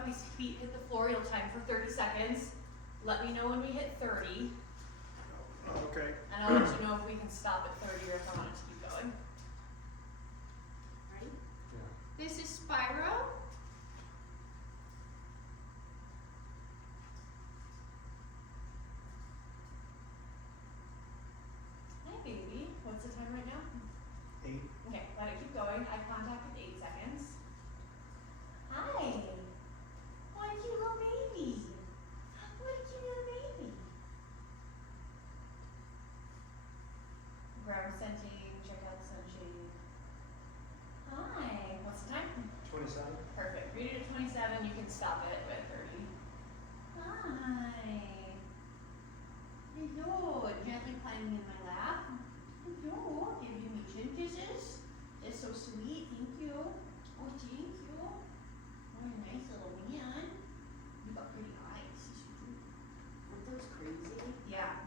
puppy's feet hit the floor, you'll time for 30 seconds. Let me know when we hit 30. Okay. And I'll let you know if we can stop at 30 or if I want it to keep going. Ready? Yeah. This is Spyro. Hi, baby. What's the time right now? 8. Okay, let it keep going. Eye contact with 8 seconds. Hi. What a cute little baby. What a cute little baby. Grammar scenting, check out the sunshade. Hi. What's the time? 27. Perfect. Read it at 27. You can stop it at 30. Hi. Hello. Gently climbing in my lap. Hello. Give you me chin kisses. That's so sweet. Thank you. Oh, thank you. Oh, you're a nice little man. You got pretty eyes. Aren't those crazy? Yeah.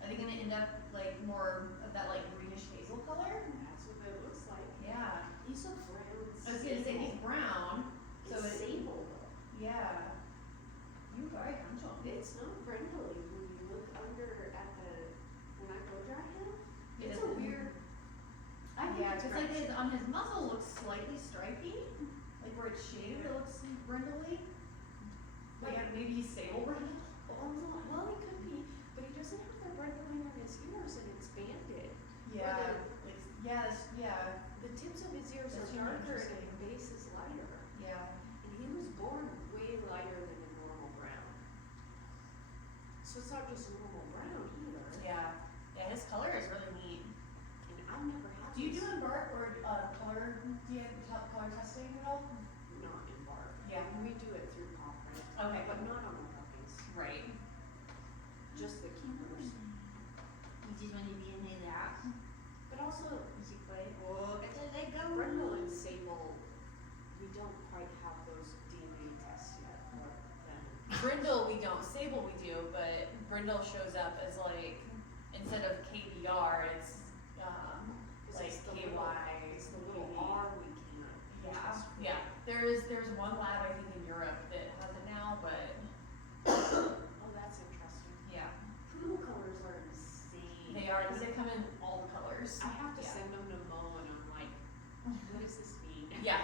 Are they gonna end up like more of that like greenish hazel color? That's what it looks like. Yeah. He's so brown. I was gonna say he's brown. So It's it's sable though. yeah. You very handsome. It's not friendly when you look under at the, when I blow dry him. It It's a doesn't- weird. I think Yeah, it's because like scratchy. on his muzzle looks slightly stripy. Like where it's shaved, it looks brindly. But yeah, maybe he's sable brindle. Oh, no, well, it could be, but he doesn't have the red line on his ears and it's banded. Yeah. Yeah. The tips of his ears That's are darker and interesting. the base is lighter. Yeah. And he was born way lighter than a normal brown. So it's not just a normal brown either. Yeah. Yeah, his color is really neat. And I've never had Do you do this. embark or color? Do you have color testing at all? Not in bark. Yeah. We do it through paw print. Okay. But not on the puppies. Right. Just the keepers. You just want to be in my lap. But also, Is he quiet? Oh, that's a leg go. Brindle and Sable, we don't quite have those DNA tests yet for them. Brindle we don't, Sable we do, but Brindle shows up as like, instead of KBR, it's like It's the KY. little- It's the little maybe. R we cannot Yeah, test for. yeah. There's one lab I think in Europe that has it now, but Oh, that's interesting. yeah, Poodle colors are insane. they are, because they come in all the colors. I have to Yeah. send them to Mo and I'm like, what does this mean? Yeah.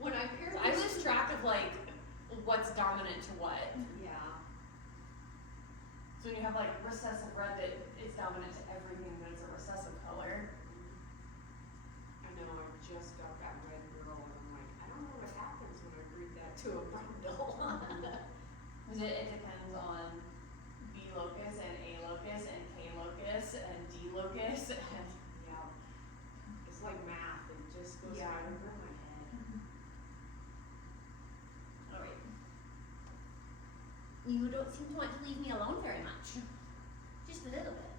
When I pair I these lose two- track of like what's dominant to what. Yeah. So when you have like recessive red that it's dominant to everything, but it's a recessive color. I know, I just got that red girl and I'm like, I don't know what happens when I breed that to a brindle. It depends on B locus and A locus and K locus and D locus and Yeah. It's like math, it just goes Yeah. right over my head. alright. You don't seem to want to leave me alone very much. Just a little bit.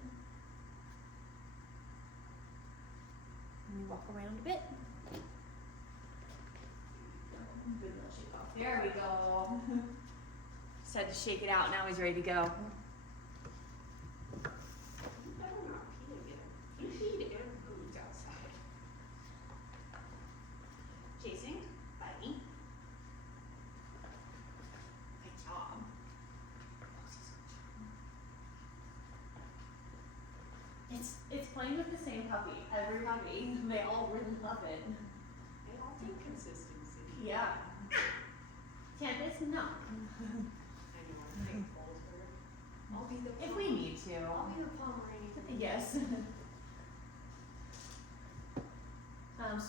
Can you walk around a bit? Good little shake off. There we go. Just had to shake it out, now he's ready to go. You better not pee again. You peed and pooped outside. Chasing, biting. Good job. It's playing with the same puppy. Every puppy, they all really love it. They all take consistency. Yeah. Tempest, no. Anyway, thank Colesberg. I'll be the If we need to. I'll be the Pomeranian. Yes.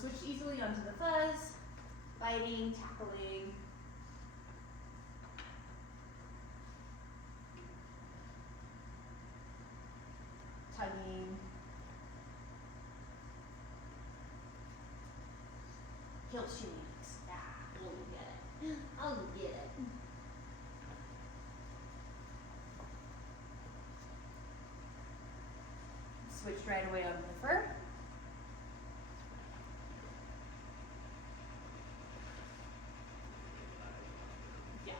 Switch easily onto the fuzz, biting, tackling. Tugging. Heel shinnies. Ah, we'll get it. I'll get it. Switched right away onto the fur. Yeah.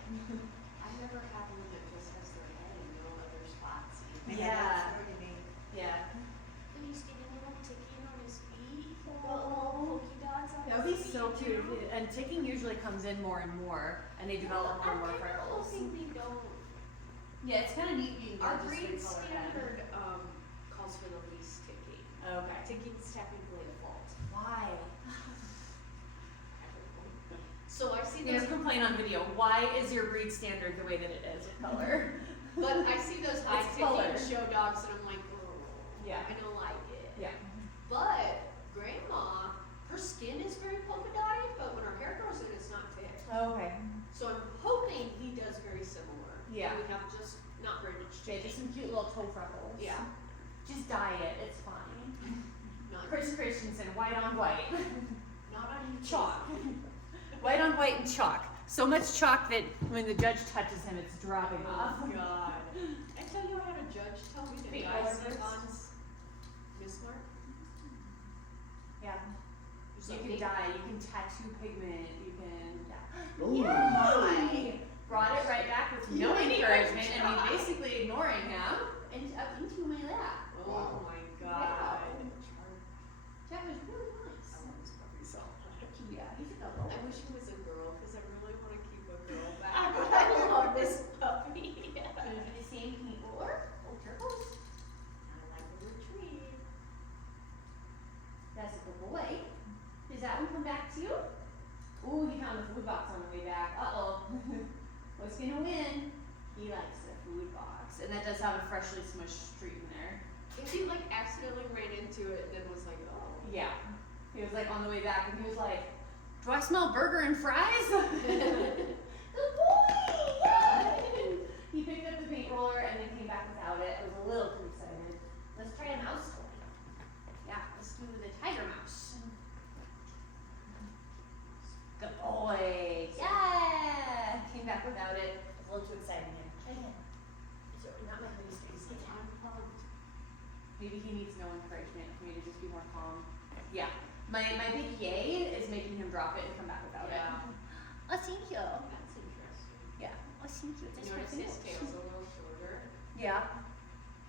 I've never had one that just has their head and no other spots even. Yeah. That's pretty neat. Yeah. And he's getting a little ticking on his feet. Oh. Little polka dots on That would be his feet so cute. too. And ticking usually comes in more and more. and they develop more and more freckles. hoping we don't. Yeah, it's kind of neat being Our just breed three-color standard calls for the least ticking. head. Okay. Ticking's technically a fault. Why? So I see You those, guys complain on video. Why is your breed standard the way that it is with color? but I see those high It's ticking color. show dogs, and I'm like, oh, Yeah. I don't like it. Yeah. But grandma, her skin is very polka dotted, but when her hair grows in, it's not thick. Okay. So I'm hoping he does very similar. Yeah. We have just not very much Okay, ticking. just some cute little toe freckles. Yeah. Just dye it. It's fine. Not, Chris Christensen, white on white. not on YouTube. Chalk. White on white and chalk. So much chalk that when the judge touches him, it's dropping off. Oh God. I tell you, I had a judge tell me to Paint dye color Stefan's Miss Mark. Yeah. He's You like, can "Hey, dye, you can tattoo pigment, you can. Ooh. Yay! Brought it right back with no Yay. encouragement and me basically ignoring him. And up into my lap. Oh Wow. my Wow. God. That was really nice. I love this puppy so much. Yeah, he's a double. I wish he was a girl because I really want to keep a girl back. I love this puppy. Gonna do the same paint roller. Oh, turtles. I like the retrieve. That's a good boy. Does that one come back to you? Ooh, he found the food box on the way back. Uh-oh. What's gonna win? He likes the food box. And that does have a freshly smushed treat in there. If he like accidentally ran into it, then was like, oh. Yeah. He was like on the way back and he was like, do I smell burger and fries? Good boy! Yay! He picked up the paint roller and then came back without it. I was a little too excited. Let's try a mouse toy. Yeah, let's do the tiger mouse. Good boy! Yeah! Came back without it. I was a little too excited again. Try again. So, not my face. I'm pumped. Maybe he needs no encouragement for me to just be more calm. Yeah. My big yay is making him drop it and come back without Yeah. it. Oh, thank you. That's interesting. Yeah. Oh, thank you. You notice his tail's a little shorter. Yeah.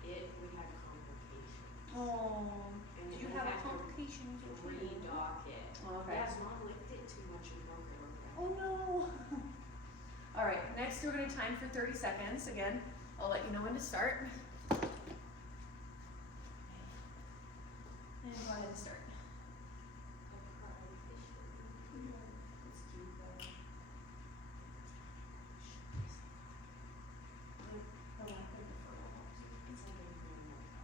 We had complications. Oh. And Do you we have had to complications or something? redock it. Oh, okay. Yeah, his mom licked it too much and broke it. Oh no. All right. Next, we're gonna time for 30 seconds. Again, I'll let you know when to start. And go ahead and start. It's cute though. It's like a normal dog.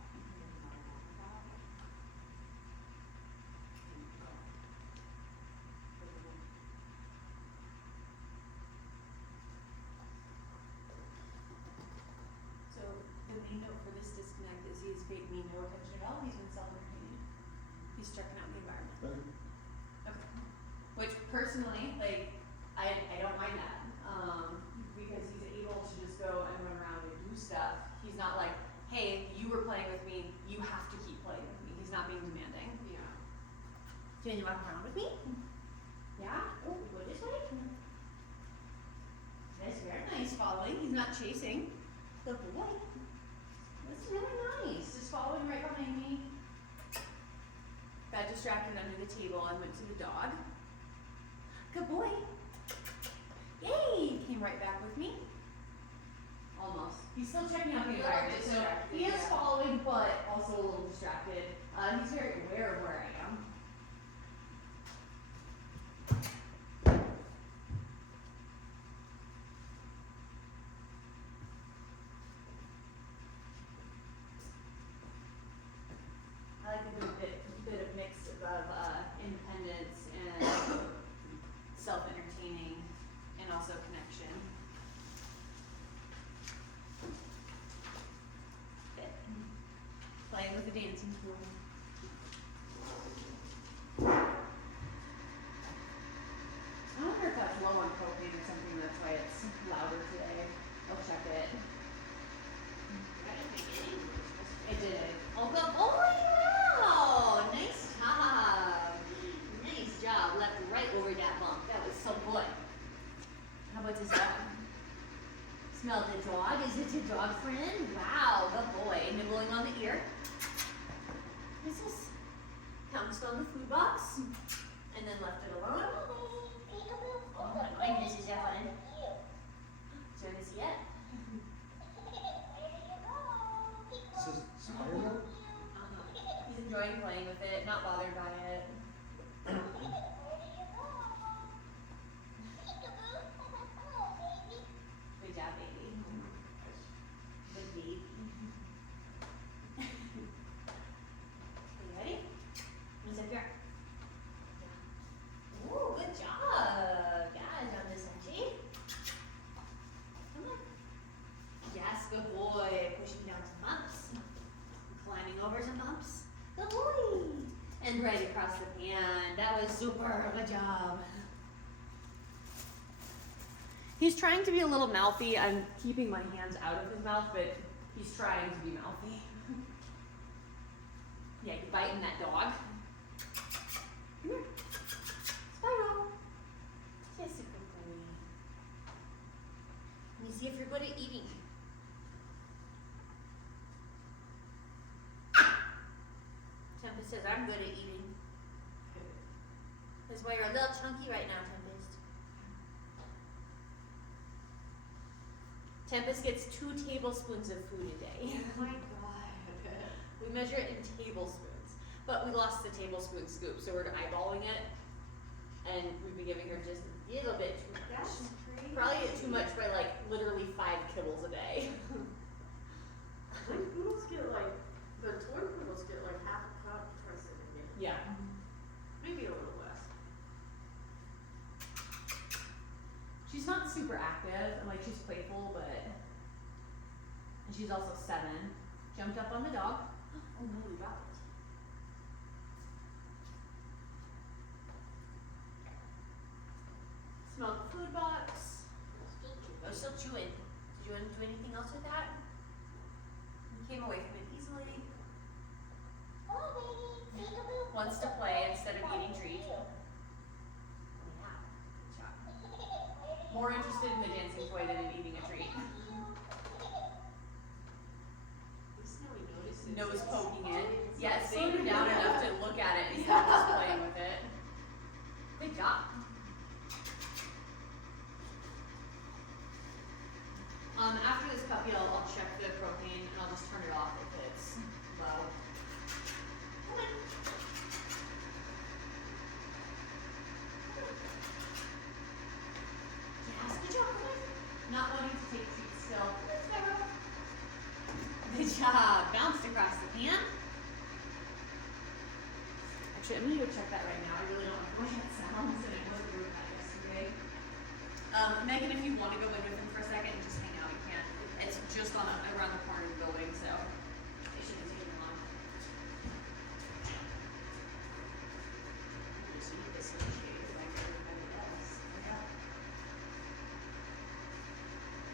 You can get a normal dog. So the main note for this disconnect is he's paid me no attention at all. He's been self-entertaining. He's checking out the environment. Okay. Which personally, like, I don't mind that. Because he's able to just go and run around and do stuff. He's not like, hey, you were playing with me, you have to keep playing with me. He's not being demanding. Yeah. Can you walk around with me? Yeah? Oh, we go this way? That's very nice following. He's not chasing. Good boy. That's really nice. Just following right behind me. Got distracted under the table and went to the dog. Good boy. Yay! Came right back with me. Almost. He's still checking out the A little environment, so distracted, he is yeah. following, but also a little distracted. He's very aware of where I am. I like a bit of mix of independence and self-entertaining and also connection. Good. Playing with the dancing tool. I wonder if that's low on propane or something, that's why it's louder today. I'll check it. It did. Oh, good boy! Wow! Nice job! Nice job. Left right over that bump. That was so good. How about this dog? Smell the dog? Is it your dog friend? Wow, good boy. Nibbling on the ear. This is pounced on the food box and then left it alone. Oh my goodness, is that fun? And right across the pan. That was super. Good job. He's trying to be a little mouthy. I'm keeping my hands out of his mouth, but he's trying to be mouthy. Yeah, you're biting that dog. Come here. Spyro. Yes, a good boy. Let me see if you're good at eating. Tempest says, I'm good at eating. That's why you're a little chunky right now, Tempest. Tempest gets 2 tablespoons of food a day. Oh my god. We measure it in tablespoons. But we lost the tablespoon scoop, so we're eyeballing it. And we've been giving her just a little bit too much. That's crazy. Probably too much by like literally 5 kibbles a day. Like poodles get like, the toy poodles get like half a cup twice a day. Yeah. Maybe a little less. She's not super active, and like she's playful, but and she's also 7. Jumped up on the dog. Oh no, we got it. Smelled the food box. Oh, still chewing. Did you want to do anything else with that? You came away from it easily. Wants to play instead of eating treat. Yeah, good job. More interested in the dancing toy than in eating a treat. At least now he notices. Nose it's- poking it. it's Yeah, not slow safe. down enough to look at it instead of just playing with it. Good job. After this puppy, I'll check the propane and I'll just turn it off if it's low. Come on. Yes, good job. Come on. Not wanting to take treats still. Let's go. Good job. Bounced across the pan. Actually, I'm gonna go check that right now. I really don't like the way it sounds, and it wasn't doing that yesterday. Megan, if you want to go in with him for a second and just hang out, you can. It's just around the corner of the building, so it shouldn't take you long. Just eat this sunshade like everybody else. Yeah.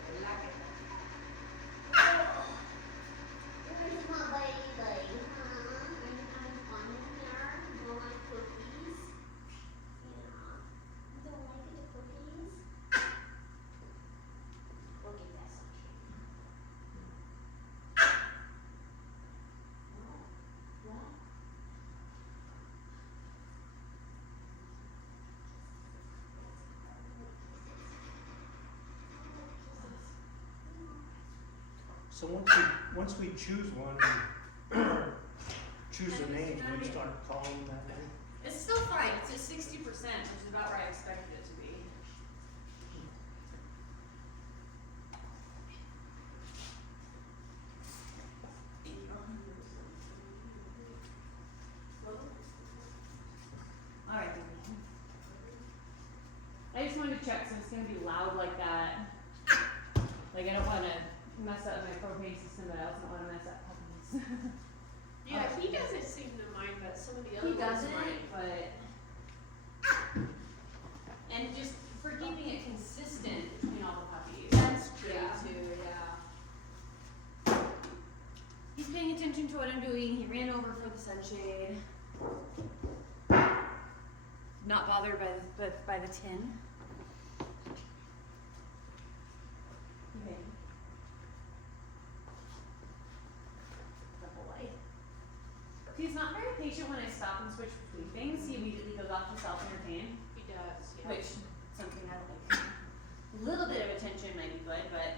I like it. Where's my baby, huh? Are you having fun in here? You don't like cookies? Yeah. You don't like the cookies? Go get that sunshade. What? So once we choose one, choose the name, we start calling that name. It's still fine. It's at 60%, which is about where I expected it to be. Thank you. All right, baby. I just wanted to check since it's gonna be loud like that. Like I don't want to mess up my propane system, but I also don't want to mess up puppies. Yeah, he doesn't seem to mind, but some of the other He ones doesn't, might. but and just for keeping it consistent between all the puppies. That's true Yeah. too, yeah. He's paying attention to what I'm doing. He ran over for the sunshade. Not bothered by the tin. Okay. The boy. He's not very patient when I stop and switch between things. He immediately goes off to self-entertain, He does, yeah. which something I don't like. A little bit of attention might be good, but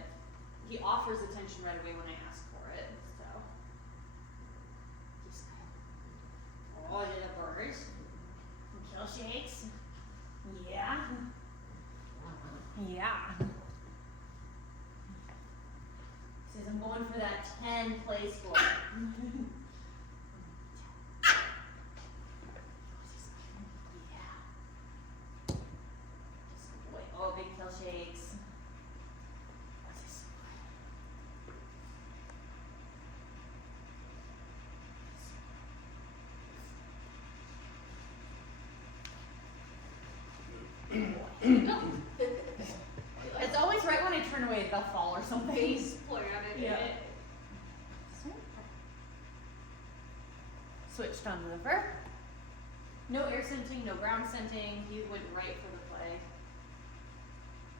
he offers attention right away when I ask for it. So. Just oh, little burgers. Kill shakes. Yeah. Yeah. Says I'm going for that 10 play score. Yeah. Boy, oh, big kill shakes. It's always right when I turn away, they'll fall or something. Face planted in Yeah. it. Switched on the liver. No air scenting, no ground scenting. He went right for the play.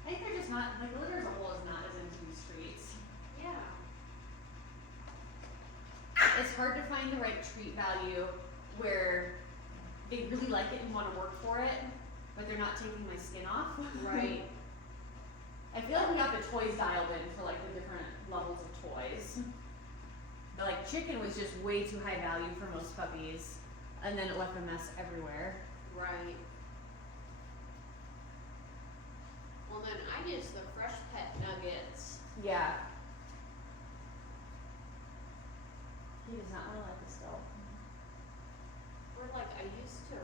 I think they're just not, like, the litter as a whole is not as into these streets. Yeah. It's hard to find the right treat value where they really like it and want to work for it, but they're not taking my skin off. Right. I feel like we got the toys dialed in for like the different levels of toys. But like chicken was just way too high value for most puppies, and then it left a mess everywhere. Right. Well, then I use the fresh pet nuggets. Yeah. He does not want to like this though. Or like I used to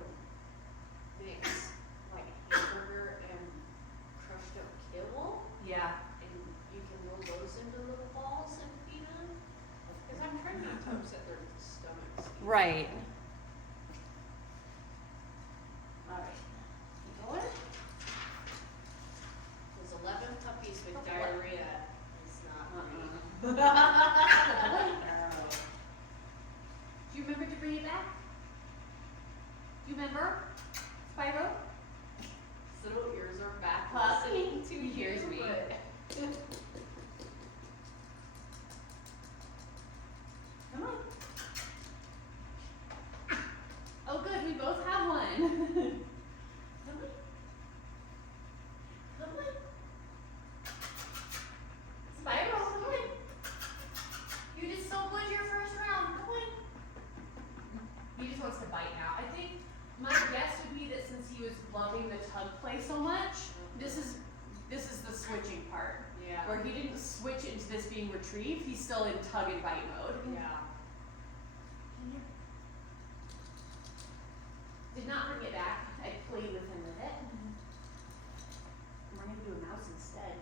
mix like hamburger and crushed up kibble, Yeah. and you can roll those into little balls and feed them. Because I'm trying not to upset their stomachs. Right. Alright. Keep going. There's 11 puppies with Okay. diarrhea. It's not pretty. Do you remember to bring it back? Do you remember? Spyro? His little ears are back Puppy. listening to He hears me. but- Come on. Oh good, we both have one. Come on. Come on. Spyro, come on. You did so good your first round. Come on. He just wants to bite now. I think my guess would be that since he was loving the tug play so much, this is the switching part. Yeah. Where he didn't switch into this being retrieved, he's still in tug and bite mode. Yeah. Did not bring it back. I played with him with it. We're gonna do a mouse instead.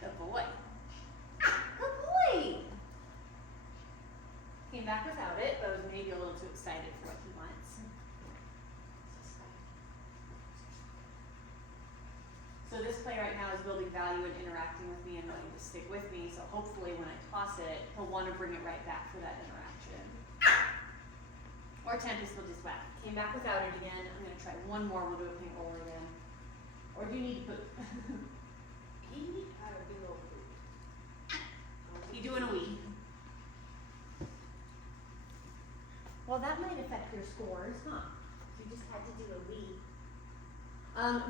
Good boy. Good boy! Came back without it, but was maybe a little too excited for what he wants. So this play right now is building value and interacting with me and wanting to stick with me, so hopefully when I toss it, he'll want to bring it right back for that interaction. Or Tempest will just whack. Came back without it again. I'm gonna try one more, we'll do a pink roller again. Or do you need to put He had a big old poop. you doing a wee? Well, that might affect your scores, huh? You just had to do a wee.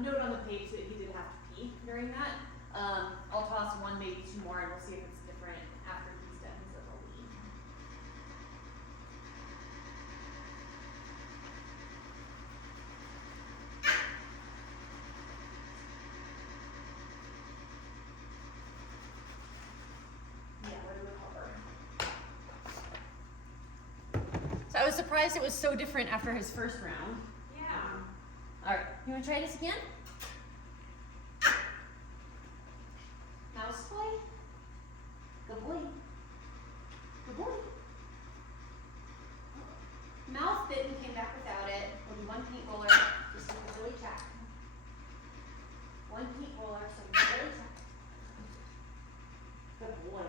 Note on the page that he did have to pee during that. I'll toss one, maybe two more, and we'll see if it's different after he's done his little wee. Yeah, we're doing hover. So I was surprised it was so different after his first round. Yeah. Alright, you wanna try this again? Mouse boy? Good boy. Good boy. Mouth bit and came back without it. We'll do one paint roller, just so we can really check. One paint roller, so we can really check. Good boy.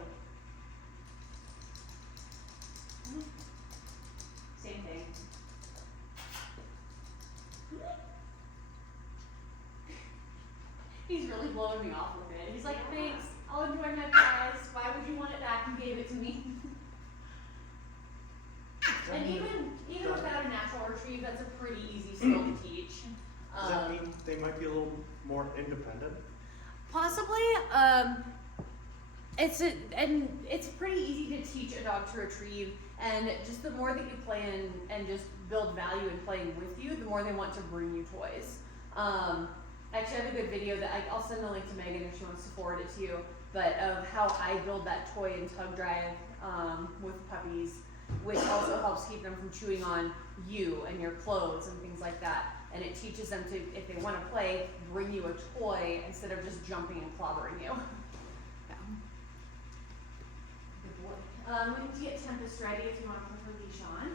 Same thing. He's really blowing me off with it. He's like, thanks, I'll enjoy my prize. Why would you want it back? You gave it to me. And even without a natural retrieve, that's a pretty easy skill to teach. Does that mean they might be a little more independent? Possibly. It's pretty easy to teach a dog to retrieve, and just the more that you play and just build value in playing with you, the more they want to bring you toys. Actually, I have a good video that I'll send the link to Megan if she wants to forward it to you, but of how I build that toy and tug drive with puppies, which also helps keep them from chewing on you and your clothes and things like that. And it teaches them to, if they want to play, bring you a toy instead of just jumping and clobbering you. Yeah. Good boy. We need to get Tempest ready if you want to put her leash on.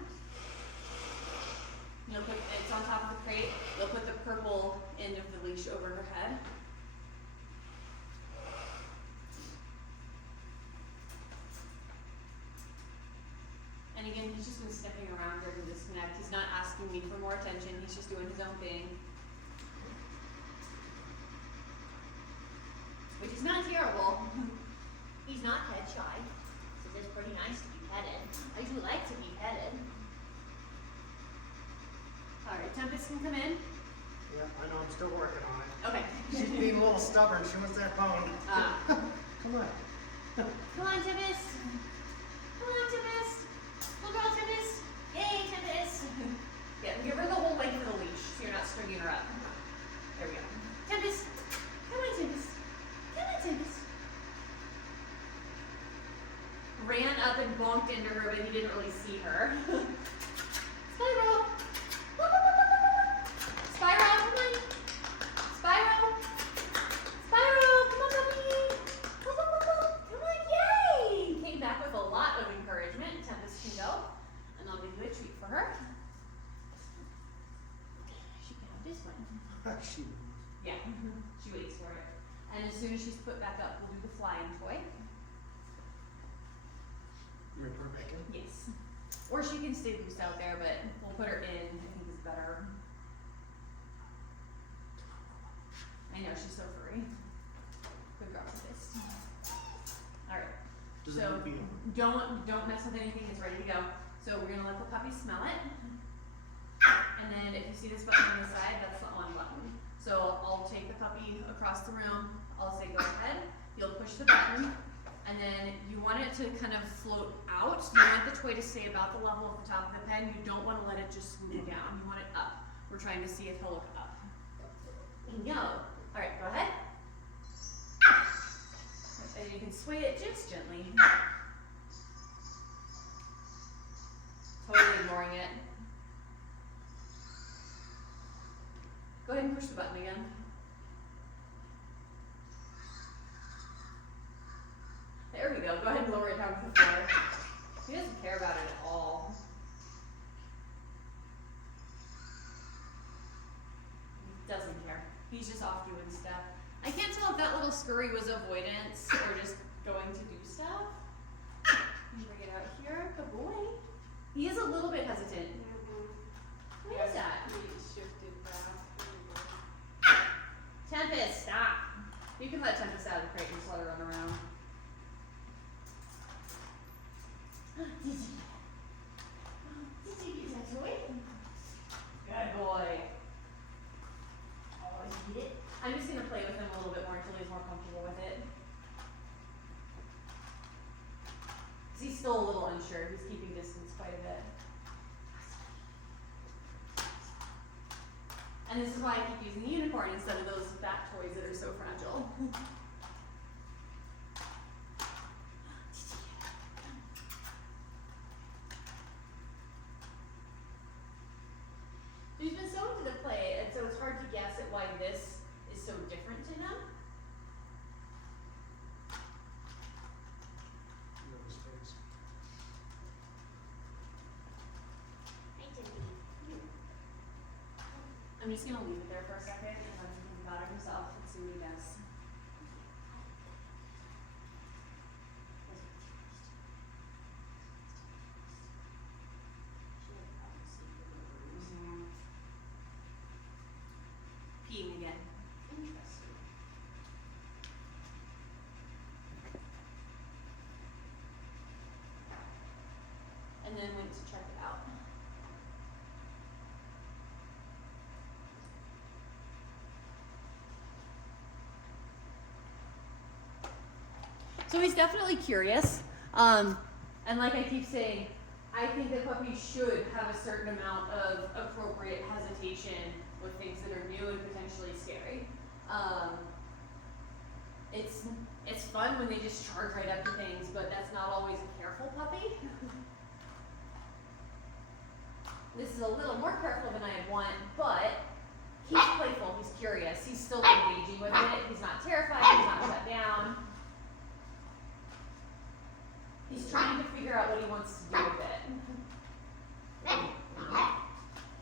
You'll put, it's on top of the crate, you'll put the purple end of the leash over her head. And again, he's just been sniffing around during the disconnect. He's not asking me for more attention, he's just doing his own thing. Which is not terrible. He's not pet shy, so it's pretty nice to be petted. I do like to be petted. Alright, Tempest can come in. Yeah, I know, I'm still working on it. Okay. She's being a little stubborn, she wants that bone. Come on. Come on, Tempest. Come on, Tempest. Good girl, Tempest. Yay, Tempest. Yeah, give her the whole length of the leash so you're not stringing her up. There we go. Tempest. Come on, Tempest. Come on, Tempest. Ran up and bonked into her, but he didn't really see her. Spyro. Spyro, come on. Spyro. Spyro, come on, puppy. Come on, yay. Came back with a lot of encouragement. Tempest can go, and I'll give you a treat for her. She can have this one. She, Yeah, she waits for it. And as soon as she's put back up, we'll do the flying toy. you're gonna put her back in? Yes. Or she can stay loose out there, but we'll put her in. I think it's better. I know, she's so furry. Good girl with this. Alright. Does it So need to be on? don't mess with anything, it's ready to go. So we're gonna let the puppy smell it. And then if you see this button on the side, that's the on button. So I'll take the puppy across the room, I'll say go ahead, you'll push the button, and then you want it to kind of float out. You want the toy to stay about the level of the top of the pen, you don't want to let it just swoop down, you want it up. We're trying to see if he'll look up. No. Alright, go ahead. And you can sway it just gently. Totally ignoring it. Go ahead and push the button again. There we go. Go ahead and lower it down to the floor. He doesn't care about it at all. He doesn't care. He's just off doing stuff. I can't tell if that little scurry was avoidance or just going to do stuff. Bring it out here. Good boy. He is a little bit hesitant. What is that? He shifted back. Tempest, stop. You can let Tempest out of the crate and just let her run around. Did you get that toy? Good boy. Oh, did you get it? I'm just gonna play with him a little bit more until he's more comfortable with it. 'Cause he's still a little unsure. He's keeping distance quite a bit. And this is why I keep using the unicorn instead of those bat toys that are so fragile. He's been so into the play, and so it's hard to guess at why this is so different to him. You know his face. Hi, Timmy. I'm just gonna leave it there for a second and let him think about it himself and see what he does. Peeing again. Interesting. And then went to check it out. So he's definitely curious. And like I keep saying, I think that puppies should have a certain amount of appropriate hesitation with things that are new and potentially scary. It's fun when they just charge right up to things, but that's not always a careful puppy. This is a little more careful than I'd want, but he's playful, he's curious, he's still engaging with it, he's not terrified, he's not shut down. He's trying to figure out what he wants to do with it.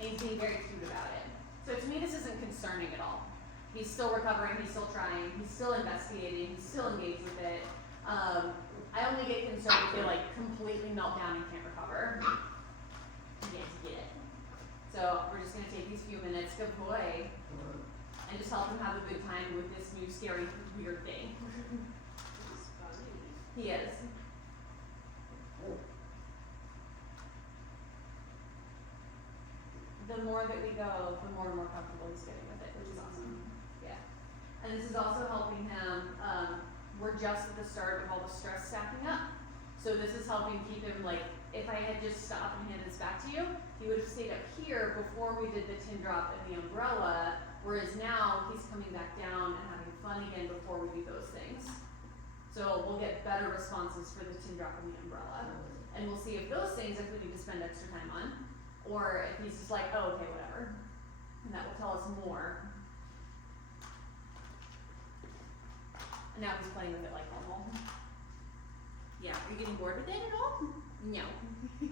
And he's being very cute about it. So to me, this isn't concerning at all. He's still recovering, he's still trying, he's still investigating, he's still engaged with it. I only get concerned if they like completely melt down and can't recover. You can't get it. So we're just gonna take these few minutes, good boy, and just help him have a good time with this new scary weird thing. He's funny. He is. The more that we go, the more and more comfortable he's getting with it, which is awesome. Yeah. And this is also helping him, we're just at the start of all the stress stacking up. So this is helping keep him like, if I had just stopped and handed this back to you, he would have stayed up here before we did the tin drop and the umbrella, whereas now he's coming back down and having fun again before we do those things. So we'll get better responses for the tin drop and the umbrella. And we'll see if those things, if we need to spend extra time on, or if he's just like, oh, okay, whatever. And that will tell us more. And now he's playing with it like normal. Yeah, are you getting bored with it at all? No. He's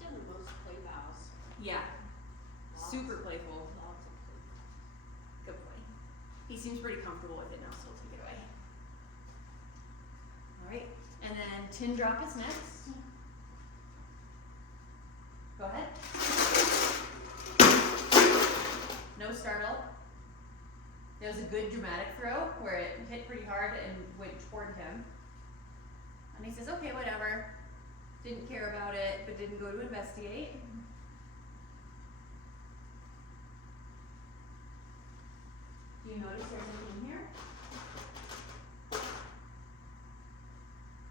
done the most play vows. Yeah, Lots. super playful. Lots of play. Good boy. He seems pretty comfortable with it now, so we'll take it away. Alright, and then tin drop is next. Go ahead. No startle. There was a good dramatic throw where it hit pretty hard and went toward him. And he says, okay, whatever. Didn't care about it, but didn't go to investigate. Do you notice there's anything here?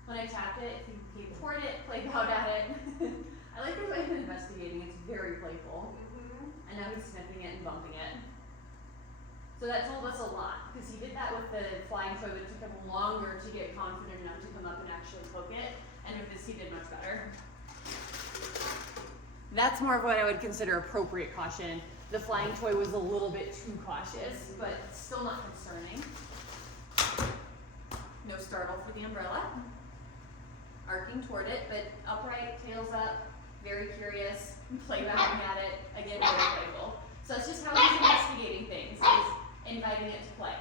When I tapped it, he came toward it, played out at it. I like the way he's investigating, it's very playful. Mm-hmm. And now he's sniffing it and bumping it. So that told us a lot, because he did that with the flying toy, but it took him longer to get confident enough to come up and actually poke it. And with this, he did much better. That's more of what I would consider appropriate caution. The flying toy was a little bit too cautious, but still not concerning. No startle for the umbrella. Arcing toward it, but upright, tails up, very curious, play backing at it, again, very playful. So that's just how he's investigating things, is inviting it to play.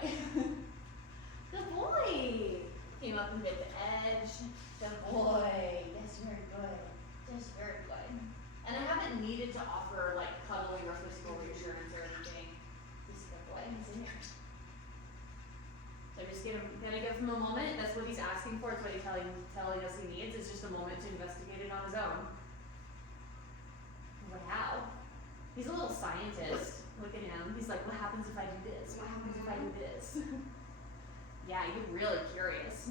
Good boy! Came up and bit the edge. Good boy. That's very good. That's very good. And I haven't needed to offer like cuddling or physical reassurance or anything. He's a good boy. He's in here. So I'm just gonna give him a moment. That's what he's asking for. It's what he's telling us he needs. It's just a moment to investigate it on his own. Wow. He's a little scientist. Look at him. He's like, what happens if I do this? What happens if I do this? Yeah, you're really curious.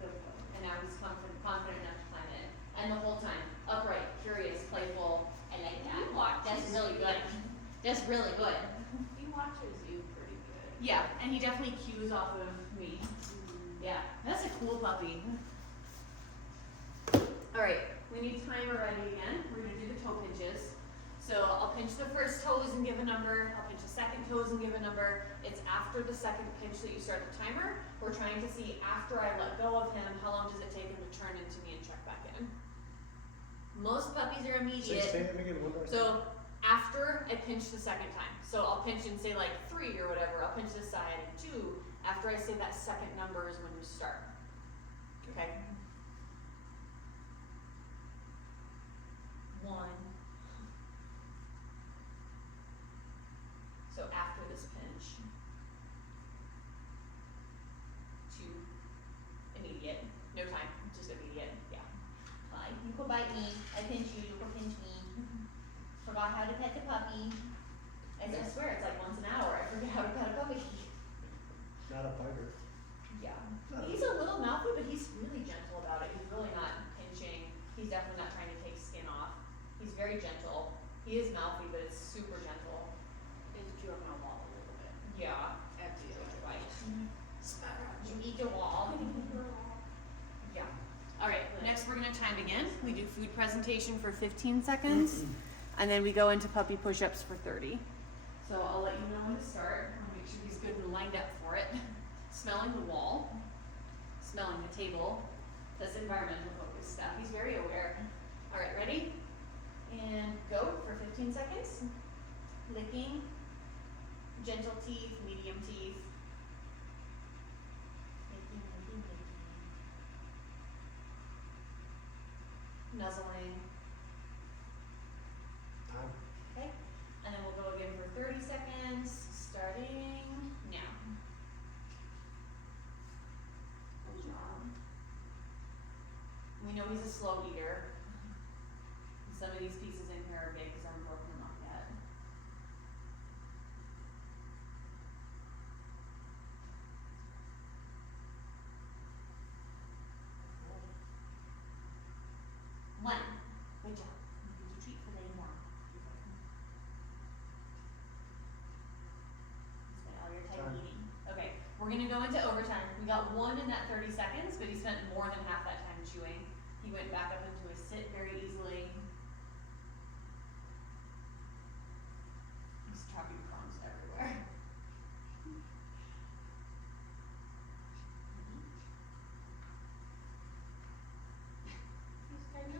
Good boy. And now he's confident enough to climb in. And the whole time, upright, curious, playful. I like that. That's really good. That's really good. He watches you pretty good. Yeah, and he definitely cues off of me. Yeah, that's a cool puppy. Alright, we need timer ready again. We're gonna do the toe pinches. So I'll pinch the first toes and give a number. I'll pinch the second toes and give a number. It's after the second pinch that you start the timer. We're trying to see after I let go of him, how long does it take him to turn into me and check back in. Most puppies are immediate. Say it again, one more time. So after I pinch the second time, so I'll pinch and say like 3 or whatever, I'll pinch this side and 2. After I say that second number is when you start. Okay? 1. So after this pinch. 2. Immediate. No time, just immediate. Yeah. Fine. You could bite me. I pinch you, you could pinch me. Forgot how to pet the puppy. I swear it's like once an hour. I forget how to pet a puppy. Not a biter. Yeah. He's a little mouthy, but he's really gentle about it. He's really not pinching. He's definitely not trying to take skin off. He's very gentle. He is mouthy, but it's super gentle. He's chewing on a wall a little bit. Yeah. After you Right. Spyro. You eat the wall. Yeah. Alright, next we're gonna time again. We do food presentation for 15 seconds. And then we go into puppy push-ups for 30. So I'll let you know when to start. I'll make sure he's good and lined up for it. smelling the wall, smelling the table. That's environmental focus stuff. He's very aware. All right, ready? And go for 15 seconds. Licking, gentle teeth, medium teeth. Licking, licking, licking. Nuzzling. Time. Okay, and then we'll go again for 30 seconds, starting now. Good job. We know he's a slow eater. Some of these pieces in here are big because I haven't broken them up yet. One. Good job. You get your treat for laying down. You spent all your time Time. eating. Okay, we're gonna go into overtime. We got one in that 30 seconds, but he spent more than half that time chewing. He went back up into a sit very easily. He's dropping crumbs everywhere.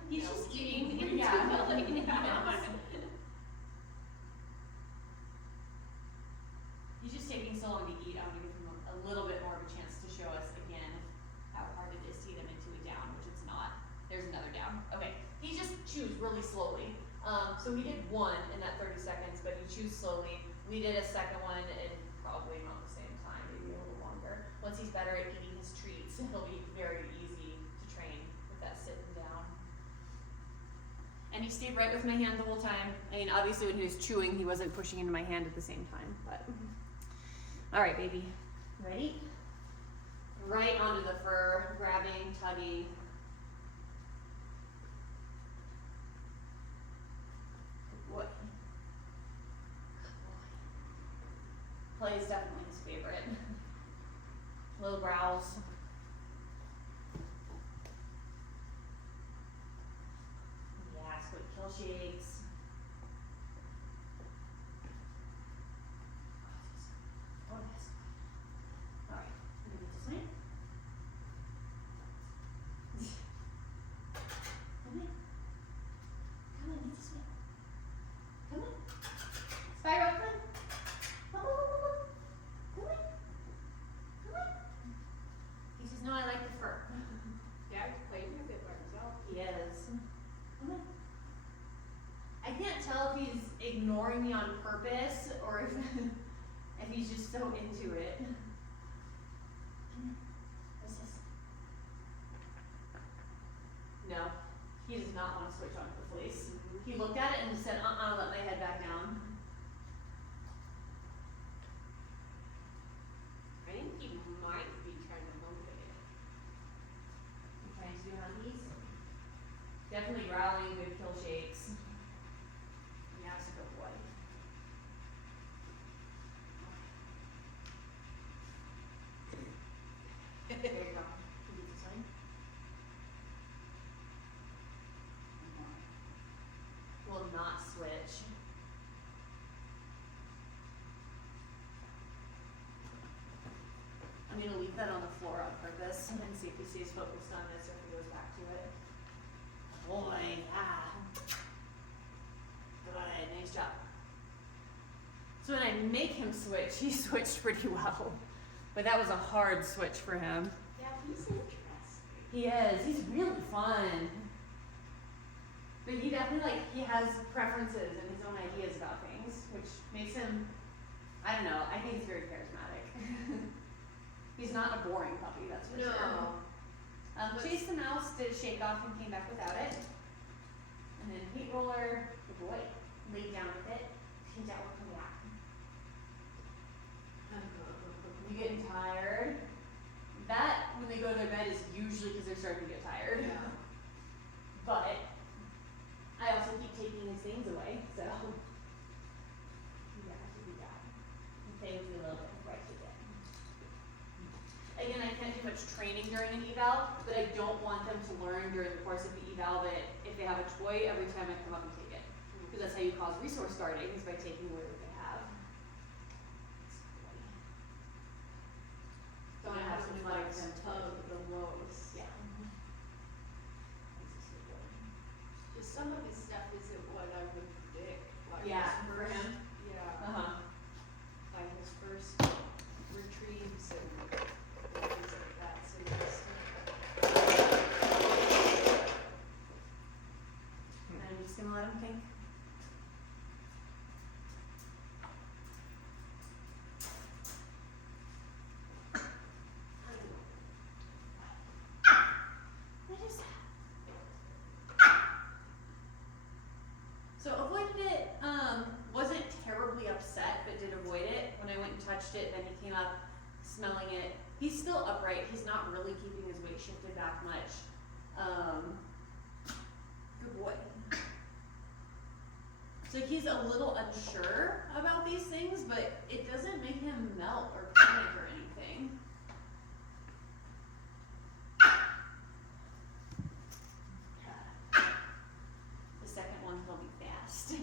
He's just eating. Yeah, like, yes. He's just taking so long to eat. I'm gonna give him a little bit more of a chance to show us again how hard it is to eat him into a down, which it's not. There's another down. Okay, he just chews really slowly. So we did one in that 30 seconds, but he chews slowly. We did a second one in probably not the same time, maybe a little longer. Once he's better at eating his treats, he'll be very easy to train with that sitting down. And he stayed right with my hand the whole time. I mean, obviously when he was chewing, he wasn't pushing into my hand at the same time, but. All right, baby. Ready? Right onto the fur, grabbing, tugging. Good boy. Good boy. Play is definitely his favorite. Little growls. Yeah, squid kill shakes. Oh, yes. All right, we're gonna get this way. Come in. Come on, get this way. Come on. Spyro, come on. Come on. Come on. Come on. He says, no, I like the fur. Yeah, he's playing with it by himself. He is. Come on. I can't tell if he's ignoring me on purpose or if he's just so into it. Come on. What's this? No, he does not want to switch on to the fleece. He looked at it and said, let my head back down. I think he might be trying to motivate it. You trying to do hundies? Definitely growling, good kill shakes. Yeah, it's a good boy. There you go. Can you get this one? Will not switch. I'm gonna leave that on the floor on purpose and see if he stays focused on this or if he goes back to it. Boy, ah. Good, nice job. So when I make him switch, he switched pretty well. But that was a hard switch for him. Yeah, he's interesting. He is. He's really fun. But he definitely, he has preferences and his own ideas about things, which makes him, I don't know, I think he's very charismatic. He's not a boring puppy, that's for sure. Chase the mouse did a shake off and came back without it. And then Heat Roller, good boy, laid down with it. Pinch out, come back. You getting tired? That, when they go to their bed, is usually because they're starting to get tired. Yeah. But I also keep taking his things away, so yeah, he got. He plays a little bit right again. Again, I can't do much training during an eval, but I don't want them to learn during the course of the eval that if they have a toy, every time I come up and take it. Because that's how you cause resource guarding, is by taking away what they have. So touched it, then he came up smelling it. He's still upright. He's not really keeping his weight shifted back much. Good boy. So he's a little unsure about these things, but it doesn't make him melt or panic or anything. The second one will be fast.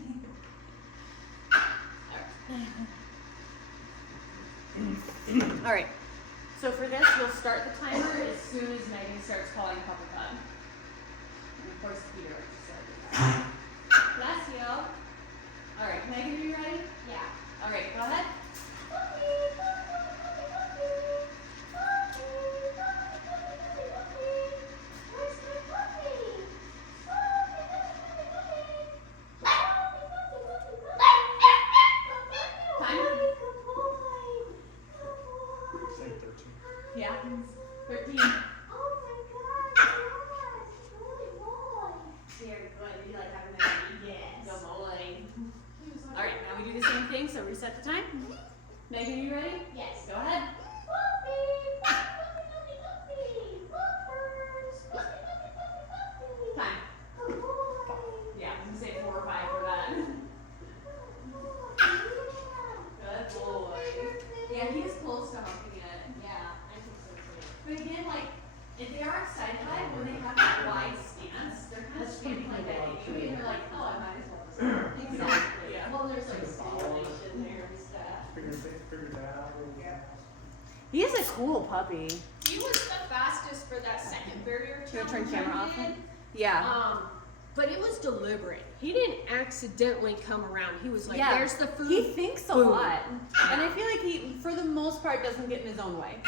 All right. So for this, we'll start the timer as soon as Megan starts calling Papa Pug. And of course, Peter likes to start the timer. Bless you. All right, Megan, are you ready? Yeah. All right, go ahead. Where's my puppy? Timer? Say 13. Yeah. 13. Oh my God, yes, good boy. Very good. You like having that? Yes. Good boy. All right, now we do the same thing. So reset the time. Megan, are you ready? Yes. Go ahead. Time. Yeah, I'm gonna say 4 or 5 for that. Good boy. Yeah, he is close to humping it. Yeah, I think so too. But again, like, if they are excited by it, when they have that wide stance, they're kind of standing like that anyway, and they're like, oh, I might as well just. Exactly. Yeah. Well, there's like stimulation there and stuff. Figure that out. He is a cool puppy. He was the fastest for that second barrier Should I turn challenge camera I off? did. Yeah. But it was deliberate. He didn't accidentally come around. He was like, Yeah. there's the food. He thinks a Boom. lot. And I feel like he, for the most part, doesn't get in his own way.